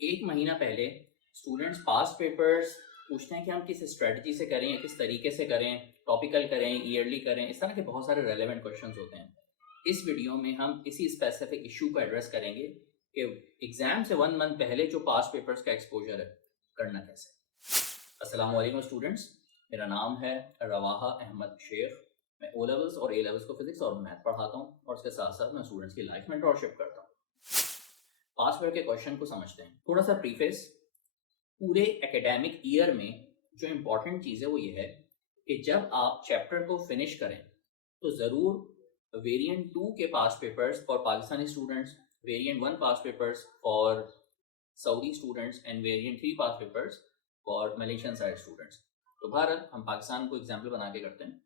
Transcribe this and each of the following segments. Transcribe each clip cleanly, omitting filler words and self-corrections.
ایک مہینہ پہلے اسٹوڈنٹس پاس پیپرز پوچھتے ہیں کہ ہم کس اسٹریٹجی سے کریں یا کس طریقے سے کریں، ٹاپیکل کریں، ایئرلی کریں، اس طرح کے بہت سارے ریلیونٹ کوشچنز ہوتے ہیں۔ اس ویڈیو میں ہم اسی اسپیسیفک ایشو کو ایڈریس کریں گے کہ ایگزام سے 1 منتھ پہلے جو پاس پیپرز کا ایکسپوجر ہے کرنا کیسے۔ السلام علیکم اسٹوڈنٹس، میرا نام ہے رواحہ احمد شیخ۔ میں او لیولس اور اے لیولس کو فزکس اور میتھ پڑھاتا ہوں اور اس کے ساتھ ساتھ میں اسٹوڈنٹس کی لائف مینٹورشپ کرتا ہوں۔ پاس پیپر کے کویشچن کو سمجھتے ہیں۔ تھوڑا سا پریفیس، پورے ایکیڈیمک ایئر میں جو امپورٹنٹ چیز ہے وہ یہ ہے کہ جب آپ چیپٹر کو فنش کریں تو ضرور ویرینٹ 2 کے past papers for Pakistani students, variant 1 past papers for Saudi students and variant 3 past papers for Malaysian side students. تو بھارت ہم پاکستان کو ایگزامپل بنا کے کرتے ہیں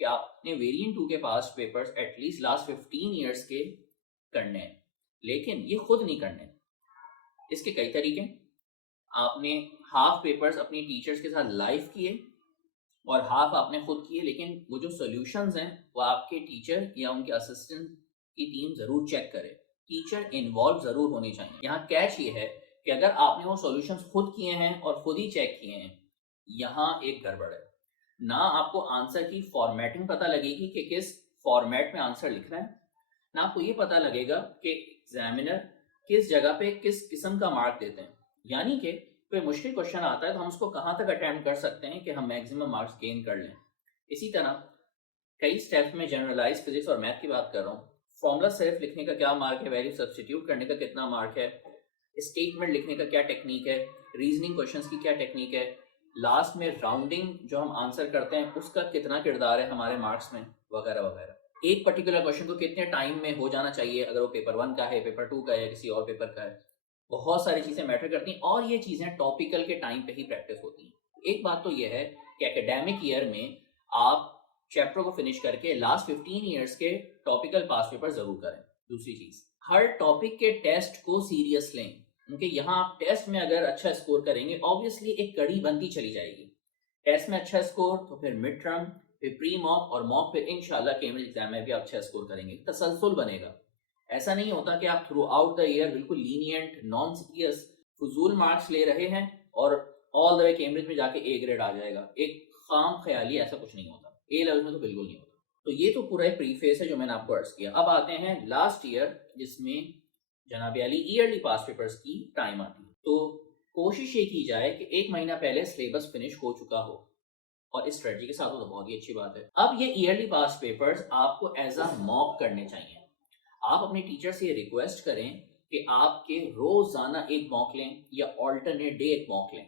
کہ آپ نے ویرینٹ 2 کے past papers at least last 15 years کے کرنے ہیں، لیکن یہ خود نہیں کرنے۔ اس کے کئی طریقے، آپ نے ہاف پیپرز اپنی ٹیچرز کے ساتھ لائیو کیے اور ہاف آپ نے خود کیے، لیکن وہ جو سولوشنز ہیں وہ آپ کے ٹیچر یا ان کے اسسٹنٹ کی ٹیم ضرور چیک کرے۔ ٹیچر انوالو ضرور ہونی چاہیے۔ یہاں کیچ یہ ہے کہ اگر آپ نے وہ سولوشنز خود کیے ہیں اور خود ہی چیک کیے ہیں، یہاں ایک گڑبڑ ہے۔ نہ آپ کو آنسر کی فارمیٹنگ پتہ لگے گی کہ کس فارمیٹ میں آنسر لکھنا ہے، نہ آپ کو یہ پتہ لگے گا کہ ایگزامینر کس جگہ پہ کس قسم کا مارک دیتے ہیں۔ یعنی کہ کوئی مشکل کوشچن آتا ہے تو ہم اس کو کہاں تک اٹیمپٹ کر سکتے ہیں کہ ہم میکسیمم مارکس گین کر لیں۔ اسی طرح کئی اسٹیپس میں جنرلائز فزکس اور میتھ کی بات کر رہا ہوں۔ فارمولا صرف لکھنے کا کیا مارک ہے، ویلیو سبسٹیٹیوٹ کرنے کا کتنا مارک ہے، اسٹیٹمنٹ لکھنے کا کیا ٹیکنیک ہے، ریزننگ کوشچنس کی کیا ٹیکنیک ہے، لاسٹ میں راؤنڈنگ جو ہم آنسر کرتے ہیں اس کا کتنا کردار ہے ہمارے مارکس میں، وغیرہ وغیرہ۔ ایک پرٹیکولر کوشچن کو کتنے ٹائم میں ہو جانا چاہیے، اگر وہ پیپر 1 کا ہے، پیپر 2 کا ہے، یا کسی اور پیپر کا ہے۔ بہت ساری چیزیں میٹر کرتی ہیں اور یہ چیزیں ٹاپیکل کے ٹائم پہ ہی پریکٹس ہوتی ہیں۔ ایک بات تو یہ ہے کہ ایکیڈیمک ایئر میں آپ چیپٹر کو فنش کر کے لاسٹ 15 ایئرس کے ٹاپیکل پاس پیپر ضرور کریں۔ دوسری چیز، ہر ٹاپک کے ٹیسٹ کو سیریس لیں، کیونکہ یہاں آپ ٹیسٹ میں اگر اچھا اسکور کریں گے آبویسلی ایک کڑی بنتی چلی جائے گی۔ ٹیسٹ میں اچھا اسکور تو پھر مڈ ٹرم، پھر پری موک، اور موک پہ انشاءاللہ کیمبرج ایگزام میں بھی آپ اچھا اسکور کریں گے، تسلسل بنے گا۔ ایسا نہیں ہوتا کہ آپ تھرو آؤٹ دا ایئر بالکل لینینٹ، نان سیریس، فضول مارکس لے رہے ہیں اور آل دا وے کیمبرج میں جا کے اے گریڈ آ جائے گا۔ ایک خام خیالی، ایسا کچھ نہیں ہوتا، اے لیول میں تو بالکل نہیں ہوتا۔ تو یہ تو پورا ایک پری فیس ہے جو میں نے آپ کو عرض کیا۔ اب آتے ہیں لاسٹ ایئر جس میں جناب علی ایئرلی پاس پیپرز کی ٹائم آتی ہے۔ تو کوشش یہ کی جائے کہ 1 مہینہ پہلے سلیبس فنش ہو چکا ہو، اور اس اسٹریٹجی کے ساتھ تو بہت ہی اچھی بات ہے۔ اب یہ ایئرلی پاس پیپرز آپ کو ایز اے موک کرنے چاہیے۔ آپ اپنے ٹیچر سے یہ ریکویسٹ کریں کہ آپ کے روزانہ ایک موک لیں یا آلٹرنیٹ ڈے ایک موک لیں،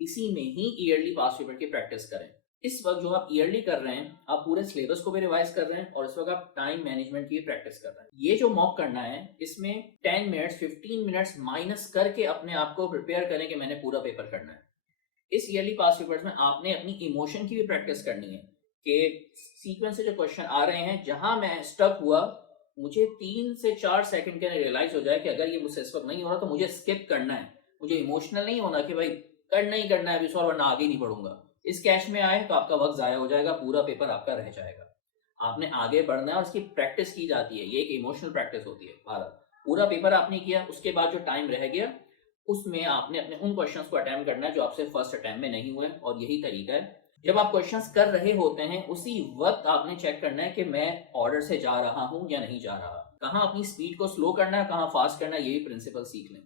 اسی میں ہی ایئرلی پاس پیپر کی پریکٹس کریں۔ اس وقت جو آپ ایئرلی کر رہے ہیں، آپ پورے سلیبس کو بھی ریوائز کر رہے ہیں اور اس وقت آپ ٹائم مینجمنٹ کی پریکٹس کر رہے ہیں۔ یہ جو موک کرنا ہے اس میں 10 منٹس 15 منٹس مائنس کر کے اپنے آپ کو پریپیئر کریں کہ میں نے پورا پیپر کرنا ہے۔ اس ایئرلی پاس پیپرز میں آپ نے اپنی ایموشن کی بھی پریکٹس کرنی ہے کہ سیکوینس سے جو کوشچن آ رہے ہیں، جہاں میں اسٹک ہوا مجھے 3 سے 4 سیکنڈ کے ریئلائز ہو جائے کہ اگر یہ مجھ سے اس وقت نہیں ہو رہا تو مجھے اسکپ کرنا ہے۔ مجھے ایموشنل نہیں ہونا کہ بھائی کرنا ہی کرنا ہے ابھی سو، ورنہ آگے نہیں بڑھوں گا۔ اس کیش میں آئے تو آپ کا وقت ضائع ہو جائے گا، پورا پیپر آپ کا رہ جائے گا۔ آپ نے آگے بڑھنا ہے اور اس کی پریکٹس کی جاتی ہے، یہ ایک ایموشنل پریکٹس ہوتی ہے۔ پورا پیپر آپ نے کیا، اس کے بعد جو ٹائم رہ گیا اس میں آپ نے اپنے ان کوشچنس کو اٹیمپٹ کرنا ہے جو آپ سے فرسٹ اٹیمپٹ میں نہیں ہوئے، اور یہی طریقہ ہے۔ جب آپ کوشچنس کر رہے ہوتے ہیں اسی وقت آپ نے چیک کرنا ہے کہ میں آرڈر سے جا رہا ہوں یا نہیں جا رہا، کہاں اپنی سپیڈ کو سلو کرنا ہے، کہاں فاسٹ کرنا ہے، یہ بھی پرنسپل سیکھ لیں۔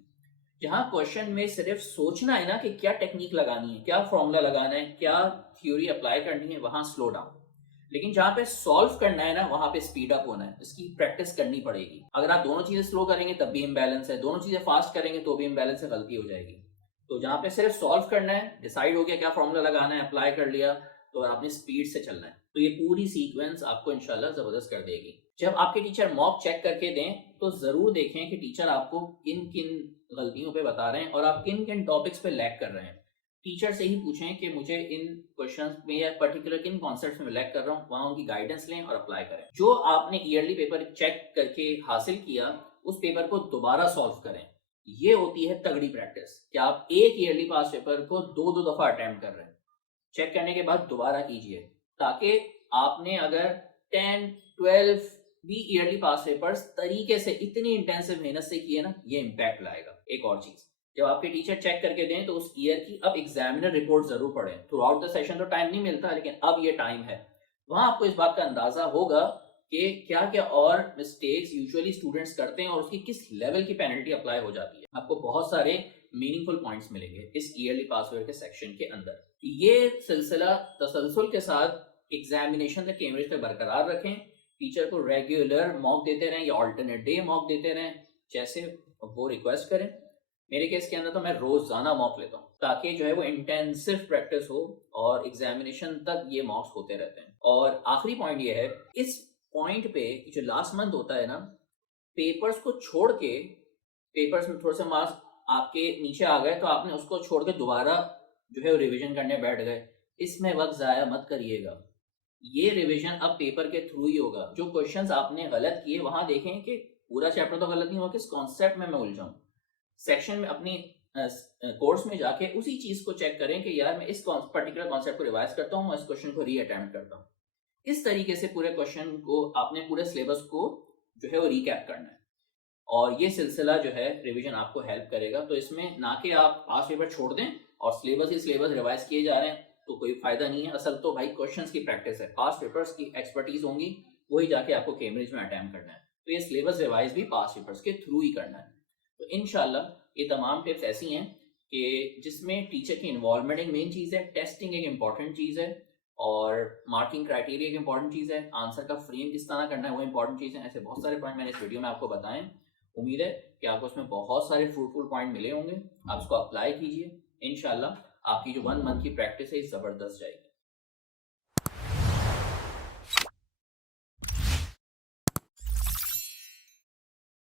جہاں کوشچن میں صرف سوچنا ہے نا کہ کیا ٹیکنیک لگانی ہے، کیا فارمولا لگانا ہے، کیا تھیوری اپلائی کرنی ہے، وہاں سلو ڈاؤن۔ لیکن جہاں پہ سالو کرنا ہے نا وہاں پہ اسپیڈ اپ ہونا ہے، اس کی پریکٹس کرنی پڑے گی۔ اگر آپ دونوں چیزیں سلو کریں گے تب بھی امبیلنس ہے، دونوں چیزیں فاسٹ کریں گے تو بھی امبیلنس ہے، غلطی ہو جائے گی۔ تو جہاں پہ صرف سالو کرنا ہے، ڈیسائیڈ ہو گیا کیا فارمولا لگانا ہے، اپلائی کر لیا، تو آپ نے اسپیڈ سے چلنا ہے۔ تو یہ پوری سیکوینس آپ کو انشاءاللہ زبردست کر دے گی۔ جب آپ کے ٹیچر موک چیک کر کے دیں تو ضرور دیکھیں کہ ٹیچر آپ کو کن کن غلطیوں پہ بتا رہے ہیں اور آپ کن کن ٹاپکس پہ لیگ کر رہے ہیں۔ ٹیچر سے ہی پوچھیں کہ مجھے ان کوشچنس میں یا پرٹیکولر کن کانسیپٹس میں لیگ کر رہا ہوں، وہاں ان کی گائیڈنس لیں اور اپلائی کریں۔ جو آپ نے ایئرلی پیپر چیک کر کے حاصل کیا اس پیپر کو دوبارہ سالو کریں۔ یہ ہوتی ہے تگڑی پریکٹس کہ آپ ایک ایئرلی پاس پیپر کو 2 دفعہ اٹیمپٹ کر رہے ہیں، چیک کرنے کے بعد دوبارہ کیجئے، تاکہ آپ نے اگر 10 12 بھی ایئرلی پاس پیپرز طریقے سے اتنی انٹینسو محنت سے کیے نا، یہ امپیکٹ لائے گا۔ ایک اور چیز، جب آپ کے ٹیچر چیک کر کے دیں تو اس ایئر کی اب ایگزامینر رپورٹ ضرور پڑھیں. تھرو آؤٹ دا سیشن تو ٹائم نہیں ملتا, لیکن اب یہ ٹائم ہے. وہاں آپ کو اس بات کا اندازہ ہوگا کہ کیا کیا اور مسٹیکس یوزولی اسٹوڈنٹس کرتے ہیں اور اس کی کس لیول کی پینلٹی اپلائی ہو جاتی ہے. آپ کو بہت سارے میننگ فل پوائنٹس ملیں گے اس ایئرلی پاس ویئر کے سیکشن کے اندر. یہ سلسلہ تسلسل کے ساتھ ایگزامینیشن تک کیمبرج تک برقرار رکھیں. ٹیچر کو ریگولر موک دیتے رہیں یا آلٹرنیٹ ڈے موک دیتے رہیں جیسے وہ ریکویسٹ کریں. میرے کیس کے اندر تو میں روزانہ موک لیتا ہوں تاکہ جو ہے وہ انٹینسو پریکٹس ہو اور ایگزامینیشن تک یہ موکس ہوتے رہتے ہیں. اور آخری پوائنٹ یہ ہے, اس پوائنٹ پہ جو لاسٹ منتھ ہوتا ہے نا, پیپرز کو چھوڑ کے, پیپرز میں تھوڑے سے مارکس آپ کے نیچے آ گئے تو آپ نے اس کو چھوڑ کے دوبارہ جو ہے وہ ریویژن کرنے بیٹھ گئے. اس میں وقت ضائع مت کریے گا. یہ ریویژن اب پیپر کے تھرو ہی ہوگا. جو کوشچنز آپ نے غلط کیے وہاں دیکھیں کہ پورا چیپٹر تو غلط نہیں ہوا, کس کانسیپٹ میں الجھاؤں. سیکشن میں اپنی کورس میں جا کے اسی چیز کو چیک کریں کہ یار میں اس پرٹیکولر کانسیپٹ کو ریوائز کرتا ہوں, میں اس کوشچن کو ری اٹیمپٹ کرتا ہوں. اس طریقے سے پورے کوشچن کو آپ نے پورے سلیبس کو جو ہے وہ ریکیپ کرنا ہے. اور یہ سلسلہ جو ہے ریویژن آپ کو ہیلپ کرے گا. تو اس میں نہ کہ آپ پاس پیپر چھوڑ دیں اور سلیبس ریوائز کیے جا رہے ہیں تو کوئی فائدہ نہیں ہے. اصل تو بھائی کوشچنس کی پریکٹس ہے, پاس پیپرز کی ایکسپرٹیز ہوں گی, وہی جا کے آپ کو کیمبرج میں اٹیمپٹ کرنا ہے. تو یہ سلیبس ریوائز بھی پاس پیپرز کے تھرو ہی کرنا ہے. تو انشاءاللہ یہ تمام ٹپس ایسی ہیں کہ جس میں ٹیچر کی انوالومنٹ ایک مین چیز ہے, ٹیسٹنگ ایک امپورٹنٹ چیز ہے, اور مارکنگ کرائٹیریا ایک امپورٹنٹ چیز ہے, آنسر کا فریم کس طرح کرنا ہے وہ امپورٹنٹ چیز ہے. ایسے بہت سارے پوائنٹ میں نے اس ویڈیو میں آپ کو بتائیں. امید ہے کہ آپ کو اس میں بہت سارے فروٹفل پوائنٹ ملے ہوں گے. آپ اس کو اپلائی کیجیے, انشاءاللہ آپ کی جو 1 منتھ کی پریکٹس ہے زبردست جائے گی.